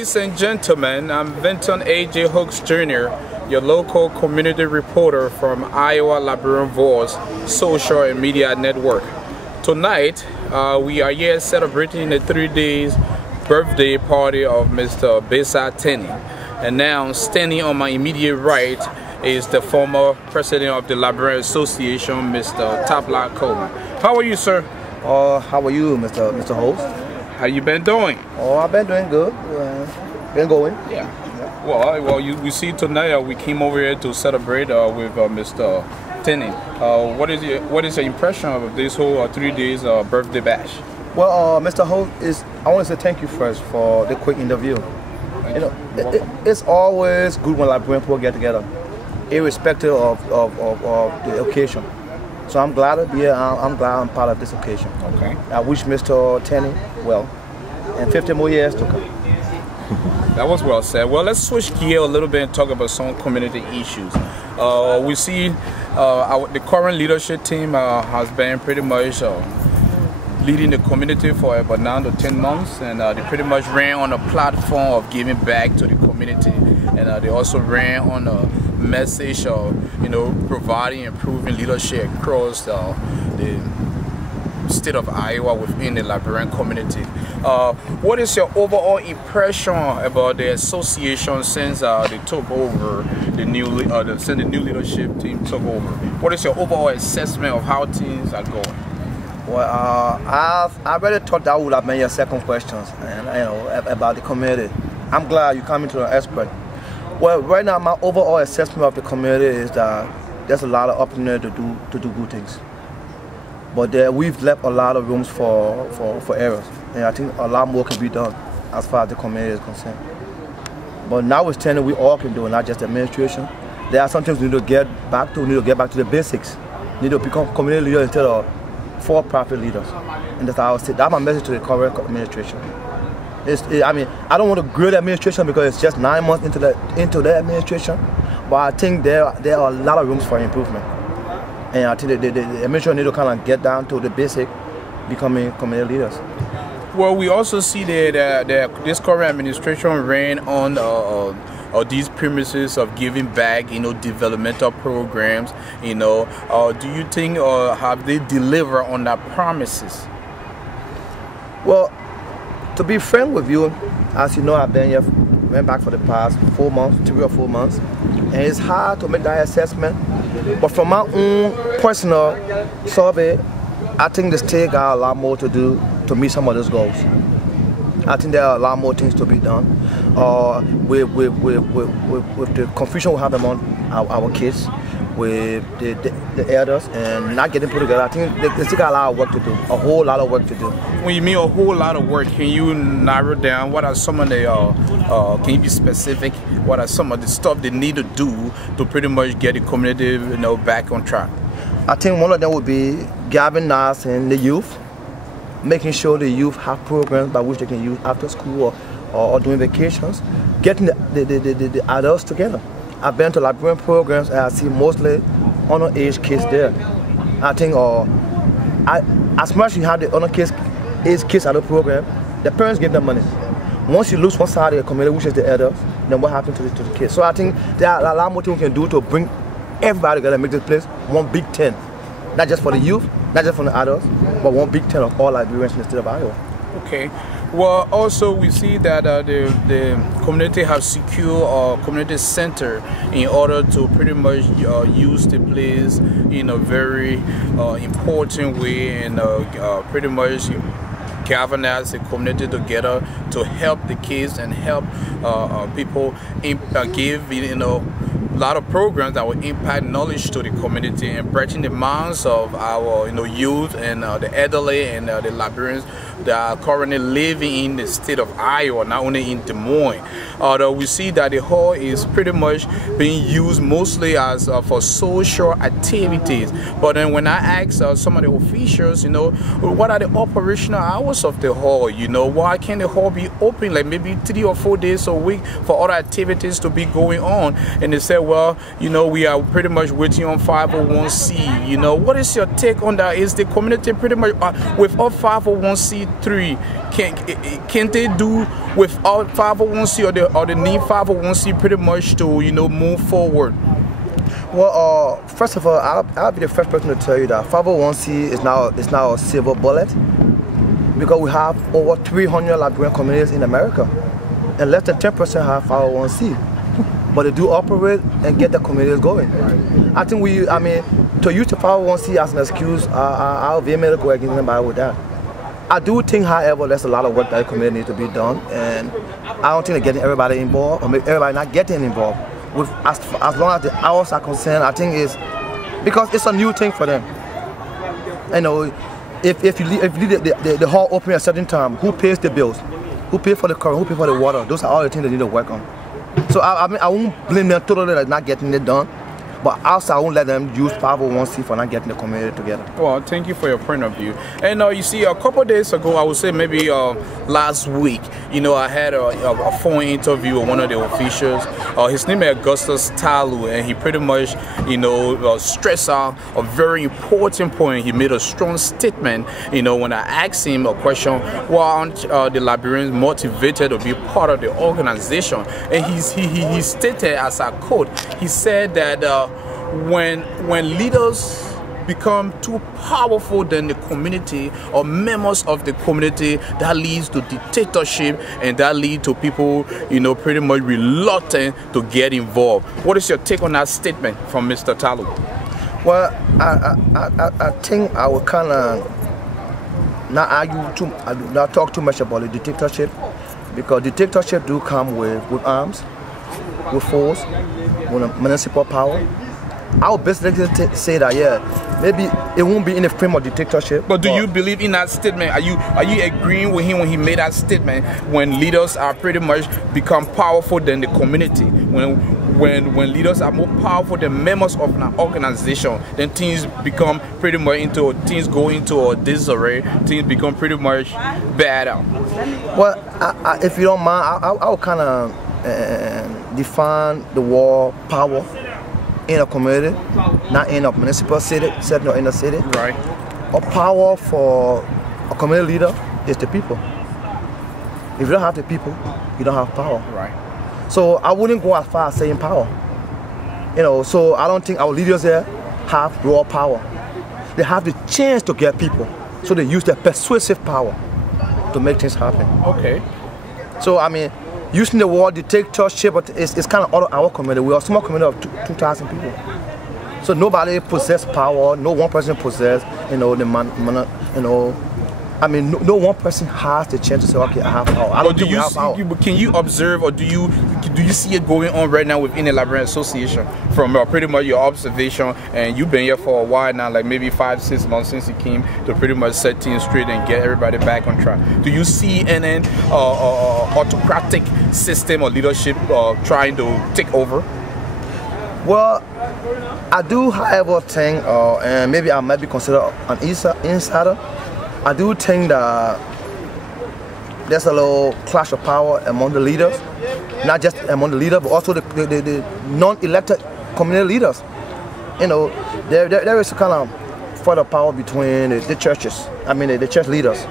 Ladies and gentlemen, I'm Vinton AJ Hookes Jr., your local community reporter from Iowa Liberian Voice Social and Media Network. Tonight, we are here celebrating the 3 days birthday party of Mr. Baysah Tennih. And now, standing on my immediate right is the former president of the Liberian Association, Mr. Tarplah Coleman. How are you, sir? How are you, Mr. Host? How you been doing? Oh, I've been doing good. Been going. Yeah. Well, you see tonight we came over here to celebrate with Mr. Tennih. What is your impression of this whole 3 days birthday bash? Well, Mr. Host, I want to say thank you first for the quick interview. It's always good when Liberian people get together, irrespective of the occasion. So I'm glad to be here. I'm glad I'm part of this occasion. Okay. I wish Mr. Tennih well, and 50 more years to come. That was well said. Well, let's switch gear a little bit and talk about some community issues. We see the current leadership team has been pretty much leading the community for about 9 to 10 months, and they pretty much ran on a platform of giving back to the community, and they also ran on a message of providing improving leadership across the state of Iowa within the Liberian community. What is your overall impression about the association since they took over since the new leadership team took over? What is your overall assessment of how things are going? Well, I really thought that would have been your second question, and about the community. I'm glad you coming to an expert. Well, right now my overall assessment of the community is that there's a lot of opportunity to do good things, but we've left a lot of rooms for errors, and I think a lot more can be done as far as the community is concerned. But notwithstanding, we all can do it, not just the administration. There are some things we need to get back to. We need to get back to the basics. We need to become community leaders instead of for-profit leaders, and that's how I say. That's my message to the current administration. I mean, I don't want to grill the administration because it's just 9 months into the administration, but I think there are a lot of rooms for improvement, and I think the administration need to kind of get down to the basic, becoming community leaders. Well, we also see that this current administration ran on these premises of giving back, developmental programs. Do you think have they delivered on that promises? Well, to be frank with you, as you know, I've been here, went back for the past 4 months, 3 or 4 months, and it's hard to make that assessment. But from my own personal survey, I think the state got a lot more to do to meet some of those goals. I think there are a lot more things to be done. With the confusion we have among our kids, with the elders, and not getting put together, I think they still got a lot of work to do, a whole lot of work to do. When you mean a whole lot of work, can you narrow down what are some of the, can you be specific, what are some of the stuff they need to do to pretty much get the community back on track? I think one of them would be galvanizing the youth, making sure the youth have programs by which they can use after school or during vacations, getting the adults together. I've been to Liberian programs and I see mostly underage kids there. I think as much as you have the underage kids at the program, the parents give them money. Once you lose one side of the community, which is the elders, then what happens to the kids? So I think there are a lot more things we can do to bring everybody together and make this place one big tent. Not just for the youth, not just for the adults, but one big tent of all Liberians in the state of Iowa. Okay. Well, also we see that the community has secured a community center in order to pretty much use the place in a very important way, and pretty much galvanize the community together to help the kids and help people give a lot of programs that will impact knowledge to the community and bridging the minds of our youth and the elderly and the Liberians that are currently living in the state of Iowa, not only in Des Moines. Although we see that the hall is pretty much being used mostly as for social activities. But then when I ask some of the officials, what are the operational hours of the hall? Why can't the hall be open like maybe 3 or 4 days a week for other activities to be going on? And they said, well, we are pretty much waiting on 501c. What is your take on that? Is the community pretty much with all 501c3, can they do without 501c or the need 501c pretty much to, you know, move forward? Well, first of all, I'll be the first person to tell you that 501c is now a silver bullet, because we have over 300 Liberian communities in America, and less than 10% have 501c. But they do operate and get the communities going. I think to use the 501c as an excuse, I'll vehemently go against anybody with that. I do think, however, there's a lot of work that the community needs to be done, and I don't think they're getting everybody involved, or maybe everybody not getting involved. As long as the hours are concerned, I think it's because it's a new thing for them. You know, if you leave the hall open at a certain time, who pays the bills? Who pays for the current? Who pays for the water? Those are all the things they need to work on. So I won't blame them totally for not getting it done, but also I won't let them use 501c for not getting the community together. Well, thank you for your point of view. And you see, a couple of days ago, I would say maybe last week, you know, I had a phone interview with one of the officials. His name is Augustus Talu, and he pretty much, you know, stressed out a very important point. He made a strong statement, you know, when I asked him a question, why aren't the Liberians motivated to be part of the organization? And he stated, as I quote, he said that when leaders become too powerful than the community or members of the community, that leads to dictatorship, and that leads to people, you know, pretty much reluctant to get involved. What is your take on that statement from Mr. Talu? Well, I think I will kind of not talk too much about the dictatorship, because dictatorship do come with arms, with force, with municipal power. I would basically say that, yeah, maybe it won't be in the frame of dictatorship. But do you believe in that statement? Are you agreeing with him when he made that statement, when leaders are pretty much become powerful than the community? When leaders are more powerful than members of an organization, then things become pretty much things go into a disarray, things become pretty much bad. Well, if you don't mind, I'll kind of define the word power in a community, not in a municipal city, certainly in a city. Right. A power for a community leader is the people. If you don't have the people, you don't have power. Right. So I wouldn't go as far as saying power. You know, so I don't think our leaders here have raw power. They have the chance to get people, so they use their persuasive power to make things happen. Okay. So I mean, using the word dictatorship, but it's kind of all of our community. We are a small community of 2,000 people. So nobody possesses power. No one person possesses, you know, you know. I mean, no one person has the chance to say, okay, I have power. I don't think we have power. Can you observe, or do you see it going on right now within the Liberian Association from pretty much your observation? And you've been here for a while now, like maybe 5-6 months since you came to pretty much set things straight and get everybody back on track. Do you see an autocratic system or leadership trying to take over? Well, I do, however, think, and maybe I might be considered an insider. I do think that there's a little clash of power among the leaders, not just among the leaders, but also the non-elected community leaders. You know, there is a kind of further power between the churches. I mean, the church leaders,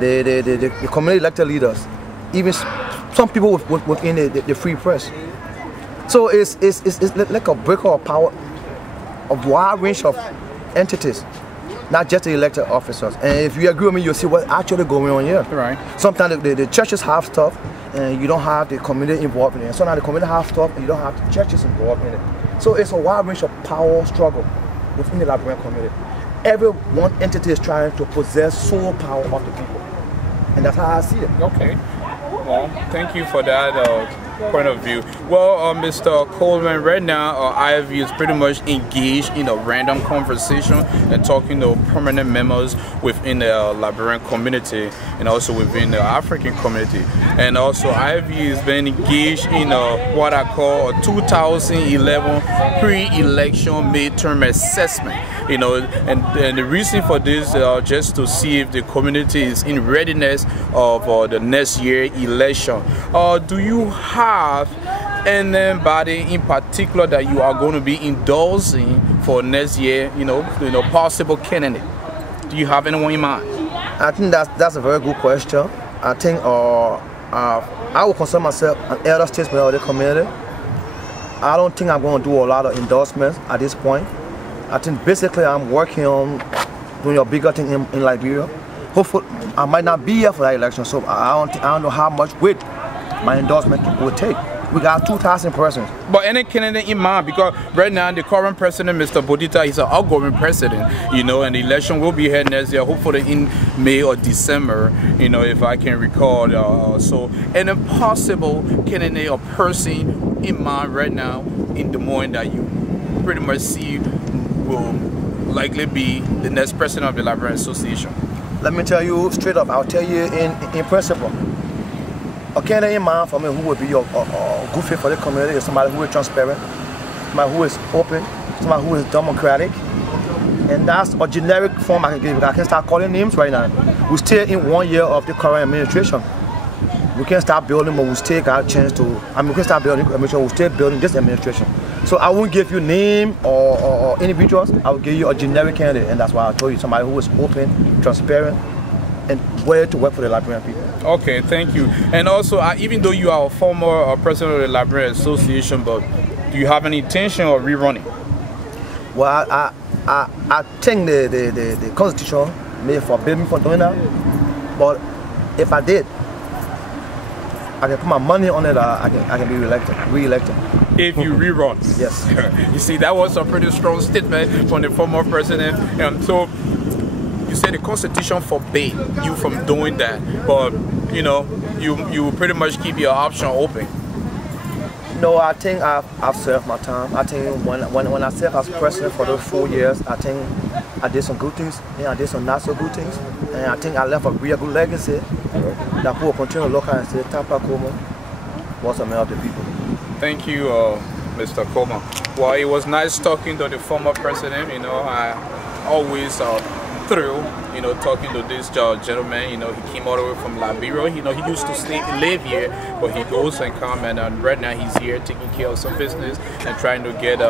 the community elected leaders, even some people within the free press. So it's like a breaker of power of wide range of entities, not just the elected officers. And if you agree with me, you'll see what's actually going on here. Right. Sometimes the churches have stuff and you don't have the community involved in it. Sometimes the community have stuff and you don't have the churches involved in it. So it's a wide range of power struggle within the Liberian community. Every one entity is trying to possess sole power of the people. And that's how I see it. Okay. Well, thank you for that point of view. Well, Mr. Coleman, right now ILV is pretty much engaged in a random conversation and talking to permanent members within the Liberian community and also within the African community. And also ILV has been engaged in what I call a 2011 pre-election midterm assessment. You know, and the reason for this just to see if the community is in readiness of the next year election. Do you have anybody in particular that you are going to be endorsing for next year? You know, possible candidate. Do you have anyone in mind? I think that's a very good question. I think I would consider myself an elder statesman of the community. I don't think I'm going to do a lot of endorsements at this point. I think basically I'm working on doing a bigger thing in Liberia. Hopefully, I might not be here for that election, so I don't know how much weight my endorsement will take. We got 2,000 persons. But any candidate in mind, because right now the current president, Mr. Bodita, he's an outgoing president, you know, and the election will be here next year, hopefully in May or December, you know, if I can recall. So, an impossible candidate or person in mind right now in Des Moines that you pretty much see will likely be the next president of the Liberian Association. Let me tell you straight up, I'll tell you in principle. A candidate in mind for me who would be a good fit for the community is somebody who is transparent, somebody who is open, somebody who is democratic. And that's a generic form I can give. I can start calling names right now. We still in 1 year of the current administration. We can't start building, but we still got a chance to, we can start building administration, we're still building this administration. So I won't give you name or individuals, I will give you a generic candidate, and that's why I told you somebody who is open, transparent, and ready to work for the Liberian people. Okay, thank you. And also, even though you are a former president of the Liberian Association, but do you have any intention of rerunning? Well, I think the Constitution may forbid me from doing that, but if I did, I can put my money on it, I can be re-elected. If you rerun? Yes. You see, that was a pretty strong statement from the former president. So, you said the Constitution forbade you from doing that, but you know, you pretty much keep your option open. No, I think I've served my time. I think when I served as president for those 4 years, I think I did some good things, and I did some not so good things, and I think I left a real good legacy that people will continue to look at and say Tarplah Coleman was a man of the people. Thank you, Mr. Coleman. Well, it was nice talking to the former president. You know, I always thrill, you know, talking to this gentleman. You know, he came all the way from Liberia. You know, he used to live here, but he goes and come, and right now he's here taking care of some business and trying to get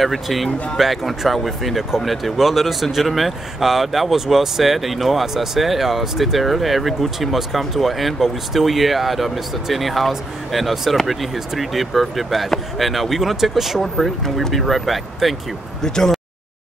everything back on track within the community. Well, ladies and gentlemen, that was well said. You know, as I said, stated earlier, every good thing must come to an end, but we're still here at Mr. Tennih house and celebrating his 3-day birthday bash. And we're going to take a short break, and we'll be right back. Thank you. The gentleman.